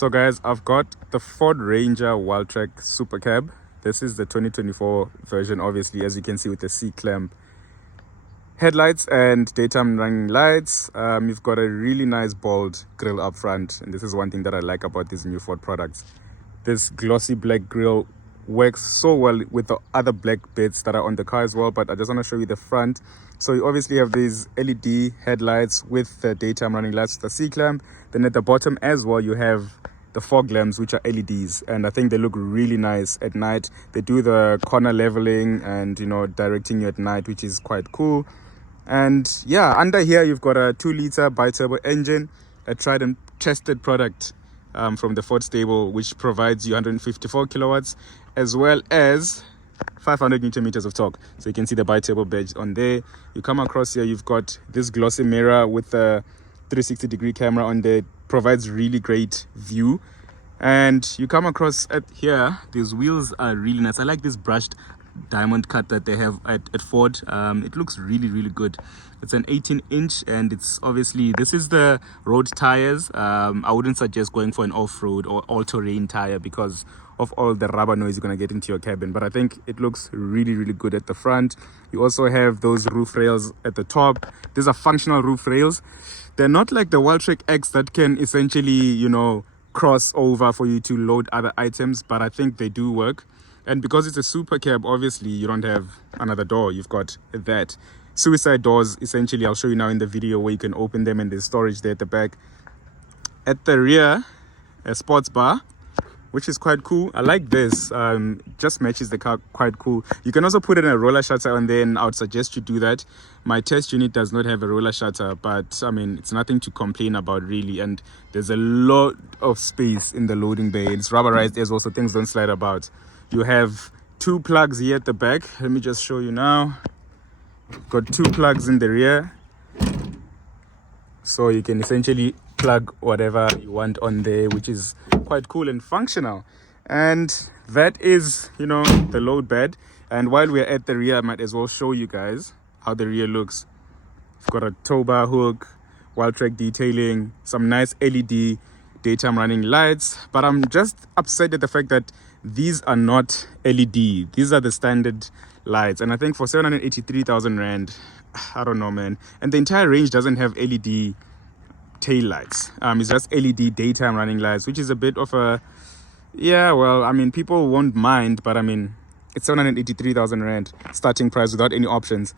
So guys, I've got the Ford Ranger Wildtrak Supercab. This is the 2024 version, obviously, as you can see, with the C-clamp headlights and daytime running lights. You've got a really nice bold grille up front, and this is one thing that I like about these new Ford products. This glossy black grille works so well with the other black bits that are on the car as well, but I just want to show you the front. So you obviously have these LED headlights with the daytime running lights, the C-clamp. Then at the bottom as well, you have the fog lamps, which are LEDs, and I think they look really nice at night. They do the corner leveling and, you know, directing you at night, which is quite cool. And yeah, under here you've got a 2-liter bi-turbo engine, a tried and tested product from the Ford stable, which provides you 154 kilowatts as well as 500 newton meters of torque. So you can see the bi-turbo badge on there. You come across here, you've got this glossy mirror with a 360-degree camera on there. Provides really great view. And you come across at here, these wheels are really nice. I like this brushed diamond cut that they have at Ford. It looks really good. It's an 18-inch, and it's obviously, this is the road tires. I wouldn't suggest going for an off-road or all-terrain tire because of all the rubber noise you're going to get into your cabin, but I think it looks really good at the front. You also have those roof rails at the top. These are functional roof rails. They're not like the Wildtrak X that can essentially, you know, cross over for you to load other items, but I think they do work. And because it's a super cab, obviously you don't have another door. You've got that suicide doors, essentially. I'll show you now in the video where you can open them, and there's storage there at the back. At the rear, a sports bar, which is quite cool. I like this. Just matches the car quite cool. You can also put in a roller shutter on there, and I would suggest you do that. My test unit does not have a roller shutter, but I mean, it's nothing to complain about really. And there's a lot of space in the loading bay. It's rubberized as well, so things don't slide about. You have 2 plugs here at the back. Let me just show you now. Got 2 plugs in the rear, so you can essentially plug whatever you want on there, which is quite cool and functional. And that is, you know, the load bed. And while we're at the rear, I might as well show you guys how the rear looks. We've got a tow bar hook, Wildtrak detailing, some nice LED daytime running lights, but I'm just upset at the fact that these are not LED. These are the standard lights, and I think for 783,000 rand, I don't know, man. And the entire range doesn't have LED tail lights. It's just LED daytime running lights, which is a bit of a, yeah, well, I mean, people won't mind, but I mean, it's 783,000 rand starting price without any options,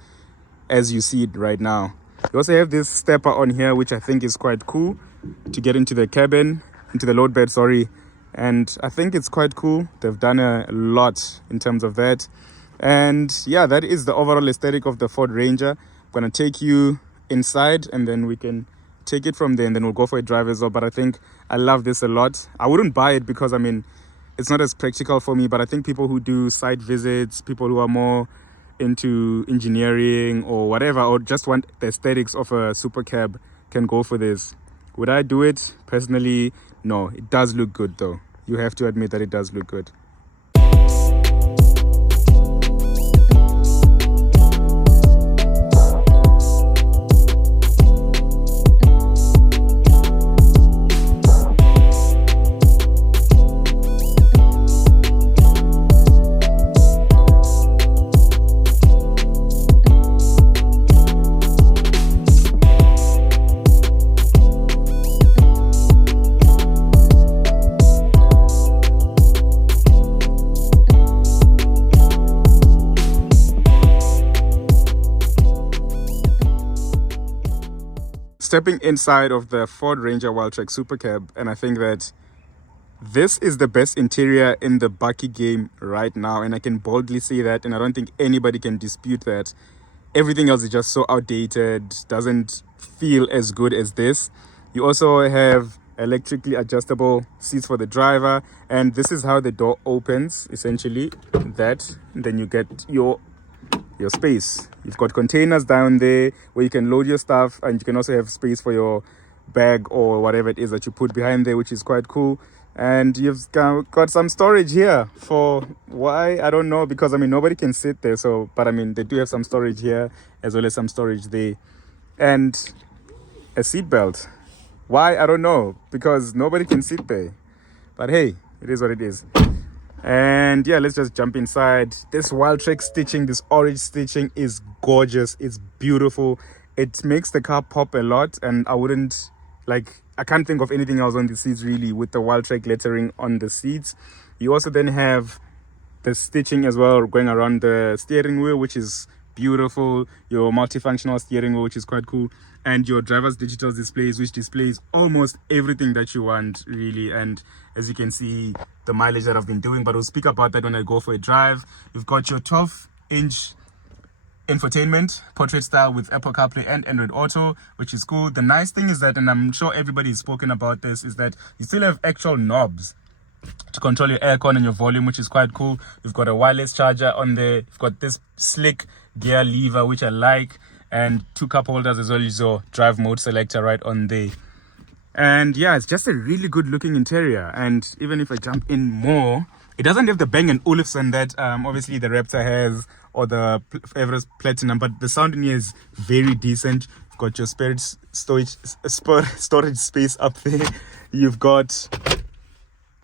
as you see it right now. You also have this stepper on here, which I think is quite cool to get into the cabin, into the load bed, sorry. And I think it's quite cool. They've done a lot in terms of that. And yeah, that is the overall aesthetic of the Ford Ranger. I'm gonna take you inside, and then we can take it from there, and then we'll go for a drive as well. But I think I love this a lot. I wouldn't buy it because, I mean, it's not as practical for me, but I think people who do site visits, people who are more into engineering or whatever, or just want the aesthetics of a super cab, can go for this. Would I do it? Personally, no. It does look good though. You have to admit that it does look good. Stepping inside of the Ford Ranger Wildtrak Supercab, and I think that this is the best interior in the bakkie game right now, and I can boldly say that, and I don't think anybody can dispute that. Everything else is just so outdated, doesn't feel as good as this. You also have electrically adjustable seats for the driver, and this is how the door opens, essentially, that, and then you get your space. You've got containers down there where you can load your stuff, and you can also have space for your bag or whatever it is that you put behind there, which is quite cool. And you've got some storage here for why, I don't know, because I mean, nobody can sit there. So, but I mean, they do have some storage here as well as some storage there. And a seat belt. Why? I don't know, because nobody can sit there. But hey, it is what it is. And yeah, let's just jump inside. This Wildtrak stitching, this orange stitching is gorgeous. It's beautiful. It makes the car pop a lot, and I can't think of anything else on the seats really with the Wildtrak lettering on the seats. You also then have the stitching as well going around the steering wheel, which is beautiful. Your multifunctional steering wheel, which is quite cool, and your driver's digital displays, which displays almost everything that you want really. And as you can see, the mileage that I've been doing, but we'll speak about that when I go for a drive. You've got your 12-inch infotainment, portrait style, with Apple CarPlay and Android Auto, which is cool. The nice thing is that, and I'm sure everybody's spoken about this, is that you still have actual knobs to control your aircon and your volume, which is quite cool. You've got a wireless charger on there. You've got this slick gear lever, which I like, and 2 cup holders as well as your drive mode selector right on there. And yeah, it's just a really good looking interior. And even if I jump in more, it doesn't have the Bang & Olufsen that obviously the Raptor has, or the Everest Platinum, but the sound in here is very decent. You've got your storage space up there. You've got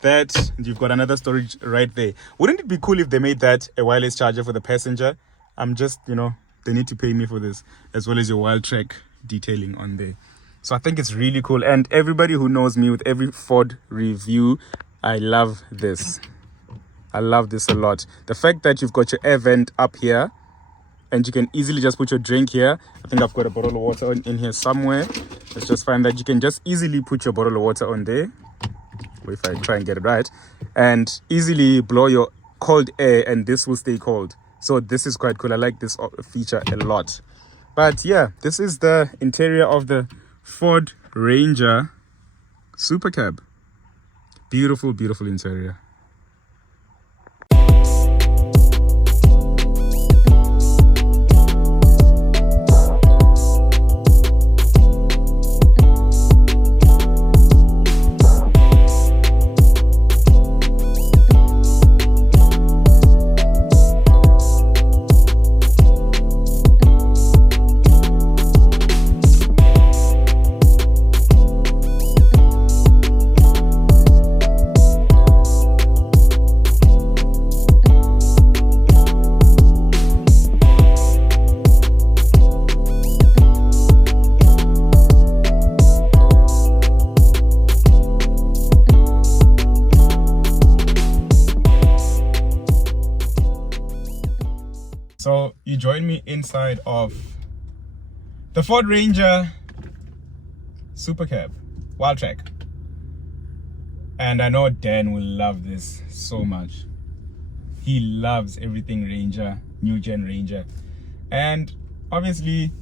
that, and you've got another storage right there. Wouldn't it be cool if they made that a wireless charger for the passenger? I'm just, they need to pay me for this, as well as your Wildtrak detailing on there. So I think it's really cool. And everybody who knows me, with every Ford review, I love this. I love this a lot. The fact that you've got your air vent up here, and you can easily just put your drink here. I think I've got a bottle of water in here somewhere. Let's just find that. You can just easily put your bottle of water on there, if I try and get it right, and easily blow your cold air, and this will stay cold. So this is quite cool. I like this feature a lot. But yeah, this is the interior of the Ford Ranger Supercab. Beautiful, beautiful interior. So you join me inside of the Ford Ranger Supercab Wildtrak, and I know Dan will love this so much. He loves everything Ranger, new gen Ranger, and obviously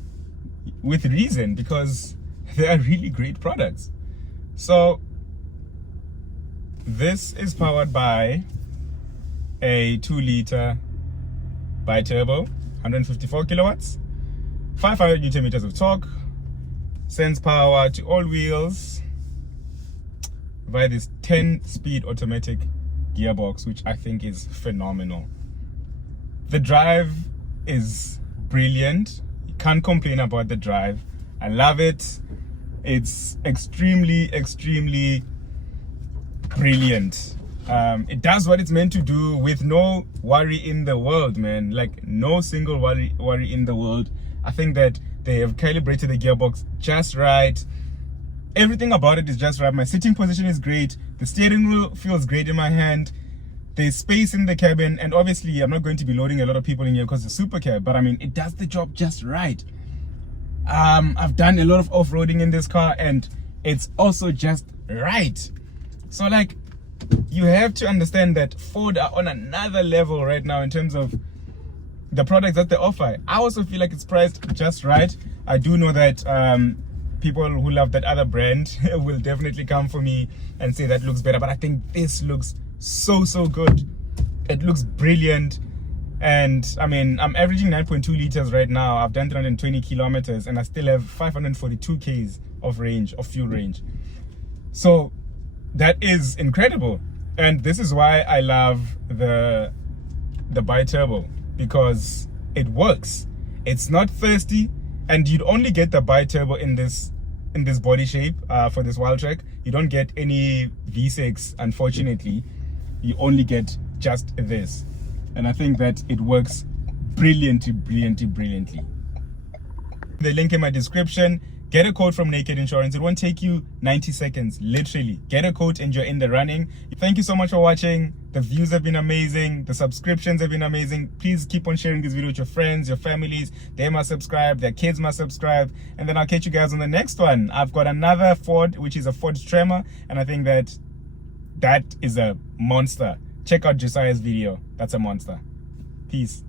with reason, because they are really great products. So this is powered by a 2-liter bi-turbo, 154 kilowatts, 500 newton meters of torque, sends power to all wheels via this 10-speed automatic gearbox, which I think is phenomenal. The drive is brilliant. You can't complain about the drive. I love it. It's extremely, extremely brilliant. It does what it's meant to do with no worry in the world, man. Like, no single worry in the world. I think that they have calibrated the gearbox just right. Everything about it is just right. My sitting position is great. The steering wheel feels great in my hand. There's space in the cabin, and obviously I'm not going to be loading a lot of people in here because it's a supercab, but I mean, it does the job just right. I've done a lot of off-roading in this car, and it's also just right. So like, you have to understand that Ford are on another level right now in terms of the products that they offer. I also feel like it's priced just right. I do know that people who love that other brand will definitely come for me and say that looks better, but I think this looks so good. It looks brilliant. And I mean, I'm averaging 9.2 liters right now. I've done 320 kilometers, and I still have 542 k's of range, of fuel range. So that is incredible. And this is why I love the bi-turbo, because it works. It's not thirsty, and you'd only get the bi-turbo in this in this body shape for this Wildtrak. You don't get any V6, unfortunately. You only get just this. And I think that it works brilliantly. The link in my description. Get a quote from Naked Insurance. It won't take you 90 seconds, literally. Get a quote and you're in the running. Thank you so much for watching. The views have been amazing. The subscriptions have been amazing. Please keep on sharing this video with your friends, your families. They must subscribe. Their kids must subscribe. And then I'll catch you guys on the next one. I've got another Ford, which is a Ford Tremor. And I think that is a monster. Check out Josiah's video. That's a monster. Peace.